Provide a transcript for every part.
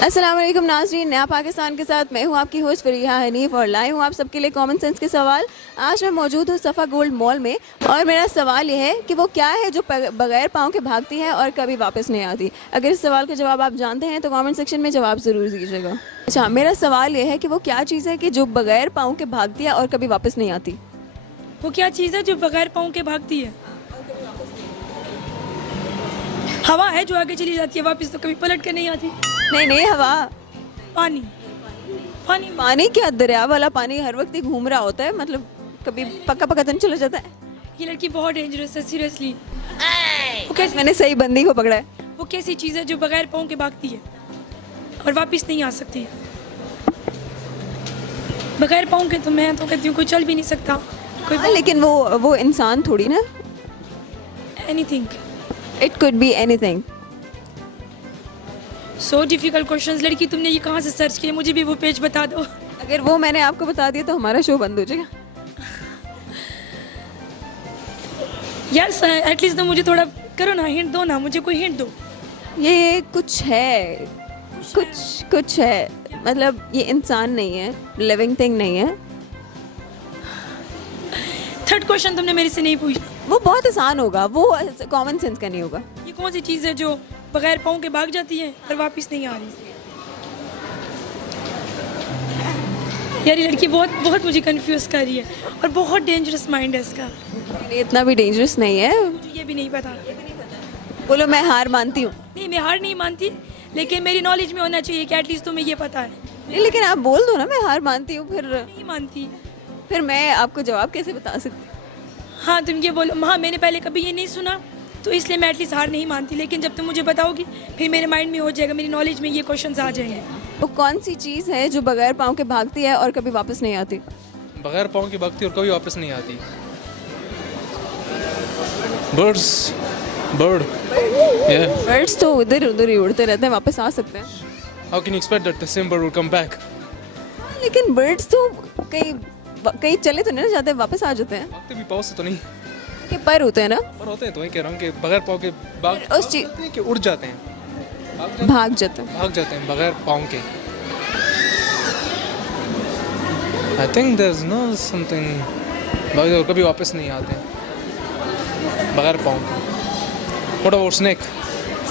अस्सलाम वालेकुम नाज़रीन, नया पाकिस्तान के साथ मैं हूँ आपकी होस्ट फरीहा हनीफ और लाई हूँ आप सबके लिए कॉमन सेंस के सवाल। आज मैं मौजूद हूँ सफ़ा गोल्ड मॉल में और मेरा सवाल ये है कि वो क्या है जो बगैर पाँव के भागती है और कभी वापस नहीं आती। अगर इस सवाल का जवाब आप जानते हैं तो कमेंट सेक्शन में जवाब ज़रूर दीजिएगा। अच्छा, मेरा सवाल ये है कि वो क्या चीज़ है कि जो बगैर पाँव के भागती है और कभी वापस नहीं आती। वो क्या चीज़ है जो बगैर पाँव के भागती है? हवा है जो आगे चली जाती है, वापस तो कभी पलट कर नहीं आती। नहीं, हवा। पानी। पानी पानी क्या, दरिया वाला पानी हर वक्त ही घूम रहा होता है, मतलब कभी पक्का पक्का तो नहीं चला जाता है। ये लड़की बहुत डेंजरस है, सीरियसली। मैंने सही बंदी को पकड़ा है। वो कैसी चीज़ है जो बगैर पाँव के भागती है और वापस नहीं आ सकती? बगैर पाँव के तो मैं तो कहती हूँ कोई चल भी नहीं सकता कोई। हाँ, लेकिन वो इंसान थोड़ी ना। Anything. It could be anything. So difficult questions. लड़की तुमने ये कहाँ से सर्च किए? मुझे भी वो पेज बता दो। अगर वो मैंने आपको बता दिया तो हमारा शो बंद हो जाएगा। यार एटलीस्ट तो मुझे थोड़ा करो ना, हिंट दो ना, मुझे कोई हिंट दो। ये कुछ है, कुछ है, मतलब ये इंसान नहीं है, लिविंग थिंग नहीं है। थर्ड क्वेश्चन तुमने मेरे से नहीं पूछा। वो बहुत आसान होगा, वो कॉमन सेंस का नहीं होगा। ये कौन सी चीज़ है जो बगैर पाँव के भाग जाती है और वापस नहीं आ रही? यार ये लड़की बहुत मुझे कंफ्यूज कर रही है और बहुत डेंजरस माइंड है इसका। ये इतना भी डेंजरस नहीं है। मुझे ये भी नहीं पता। बोलो मैं हार मानती हूँ। नहीं, मैं हार नहीं मानती, लेकिन मेरी नॉलेज में होना चाहिए कि एटलीस्ट तुम्हें ये पता है। नहीं, लेकिन आप बोल दो ना मैं हार मानती हूँ, नहीं मानती। फिर मैं आपको जवाब कैसे बता सकती। हाँ तुम ये बोलो। हाँ मैंने पहले कभी ये नहीं सुना तो इसलिए मैं एटलीस्ट हार नहीं मानती, लेकिन जब तुम मुझे बताओगी फिर मेरे माइंड में हो जाएगा, मेरी नॉलेज में ये क्वेश्चंस आ जाएंगे। वो कौन सी चीज़ है जो बगैर पाँव के भागती है और कभी वापस नहीं आती। बगैर पाँव की भागती और कभी वापस नहीं आती। बर्ड। बर्ड्स तो उधर उधर ही उड़ते रहते हैं, वापस आ सकते हैं। How can you expect that the same bird will come back? लेकिन बर्ड्स तो कहीं चले तो नहीं ना जाते, वापस आ जाते हैं। भागते भी पाँव से तो नहीं, के पर होते हैं ना, पर होते हैं। तो वही कह रहा हूँ कि बगैर पाँव के उस चीज भागते हैं कि उड़ जाते हैं? भाग जाते हैं। भाग जाते हैं बगैर पाँव के। I think there is no something भागते और कभी वापस नहीं आते हैं बगैर पाँव के। What about snake?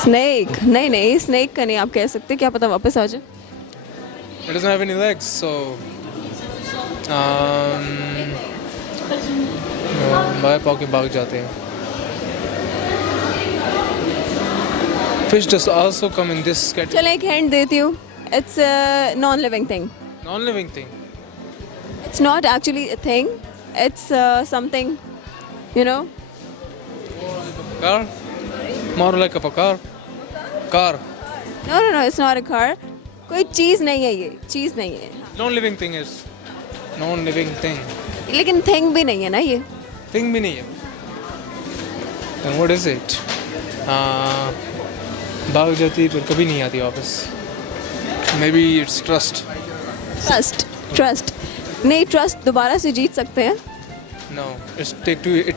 स्नेक? नहीं, स्नेक का नहीं आप कह सकते, क्या पता वापस आ जाए। It doesn't have any legs, so बगैर पाँव के भाग जाते हैं। Fish does also come in this category. चलो एक हिंट देती हूँ, it's non living thing. Non living thing? It's not actually a thing, it's something, you know. Car? More like of a car? Car. No, it's not a car. कोई चीज़ नहीं है, ये चीज़ नहीं है। Non-living thing is non-living thing. लेकिन thing भी नहीं है ना ये। Thing भी नहीं है। Then what is it? भाग जाती पर कभी नहीं आती वापस। Maybe it's trust. ट्रस्ट नहीं, ट्रस्ट दोबारा से जीत सकते हैं। No, it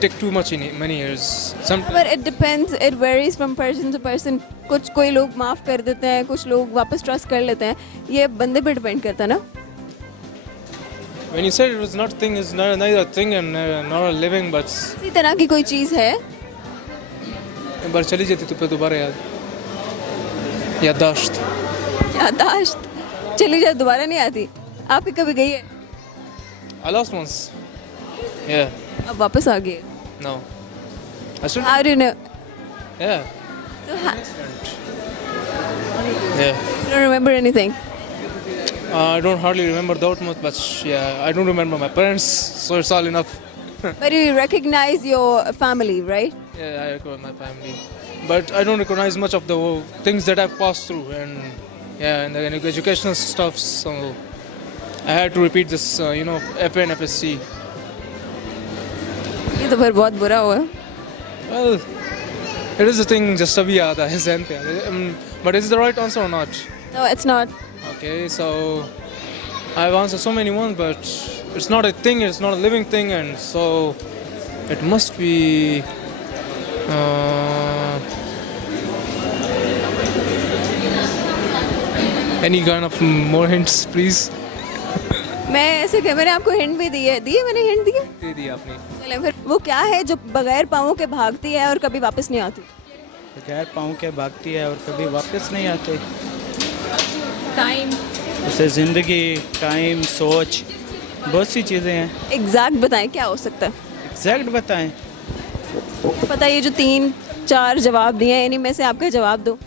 take too much in many years. Some But it depends, it varies from person to person. कोई लोग माफ़ कर देते हैं, कुछ लोग वापस ट्रस्ट कर लेते हैं, ये बंदे पे डिपेंड करता है ना। when you said it was not thing, is neither a thing and not a living, but इसी तरह की कोई चीज़ है। एक बार चली जाती तो फिर दोबारा याददाश्त। यादाश्त चली जाए दोबारा नहीं आती। आपकी कभी गई है? I lost once. Yeah. अब वापस आ गई। No. I still. How do you know? Yeah. So, Yeah. you don't remember anything? I don't hardly remember that much, but yeah, I don't remember my parents, so it's all enough. But you recognize your family, right? Yeah, I recognize my family, but I don't recognize much of the things that I've passed through, and yeah, and the educational stuff. So I had to repeat this, FA and FSC. ये तो फिर बहुत बुरा हुआ। Well, it is a thing just अभी आता है ज़हन पे, but is it the right answer or not? No, it's not. Okay, so I've answered so many ones, but it's not a thing, it's not a living thing, and so it must be. Any kind of more hints, please? मैं ऐसे कि मैंने आपको hint भी दिए मैंने hint दिए। दे दिया आपने। चलें फिर, वो क्या है जो बगैर पाँवों के भागती है और कभी वापस नहीं आती? बगैर पाँव के भागती है और कभी वापस नहीं आते। टाइम। उसे ज़िंदगी, टाइम, सोच, बहुत सी चीज़ें हैं। एग्जैक्ट बताएं क्या हो सकता है? एग्जैक्ट बताएं। पता ये जो 3-4 जवाब दिए हैं इन्हीं में से आपका जवाब दो।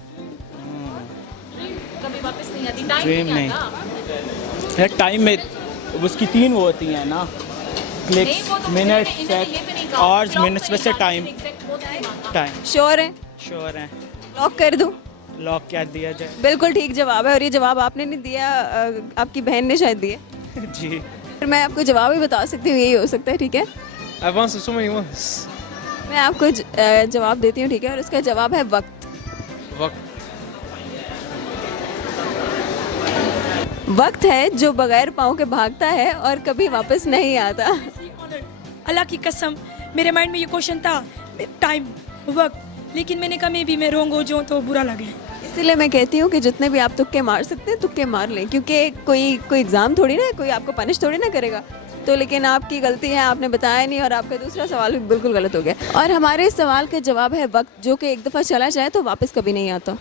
ड्रीम नहीं है, टाइम में उसकी 3 वो होती हैं ना, clicks, minute, second, hours, minutes में से टाइम। श्योर है? श्योर हैं। लॉक कर दूं? लॉक क्या दिया जाए? बिल्कुल ठीक जवाब है और ये जवाब आपने नहीं दिया, आपकी बहन ने शायद दिया। जी। फिर मैं आपको जवाब ही बता सकती हूँ, यही हो सकता है, ठीक है? I've answered so many ones. मैं आपको जवाब देती हूँ, ठीक है? और उसका जवाब है वक्त। वक्त। वक्त है जो बगैर पाँव के भागता है और कभी वापस नहीं आता। अल्लाह की कसम मेरे माइंड में ये क्वेश्चन था, टाइम, वक्त, लेकिन मैंने कहा मैं भी मैं रोंग हो जाऊँ तो बुरा लगे। इसलिए मैं कहती हूँ कि जितने भी आप तुक्के मार सकते हैं तुक्के मार लें, क्योंकि कोई एग्ज़ाम थोड़ी ना है, कोई आपको पनिश थोड़ी ना करेगा। तो लेकिन आपकी गलती है, आपने बताया नहीं और आपका दूसरा सवाल भी बिल्कुल गलत हो गया। और हमारे इस सवाल का जवाब है वक्त, जो कि एक दफ़ा चला जाए तो वापस कभी नहीं आता।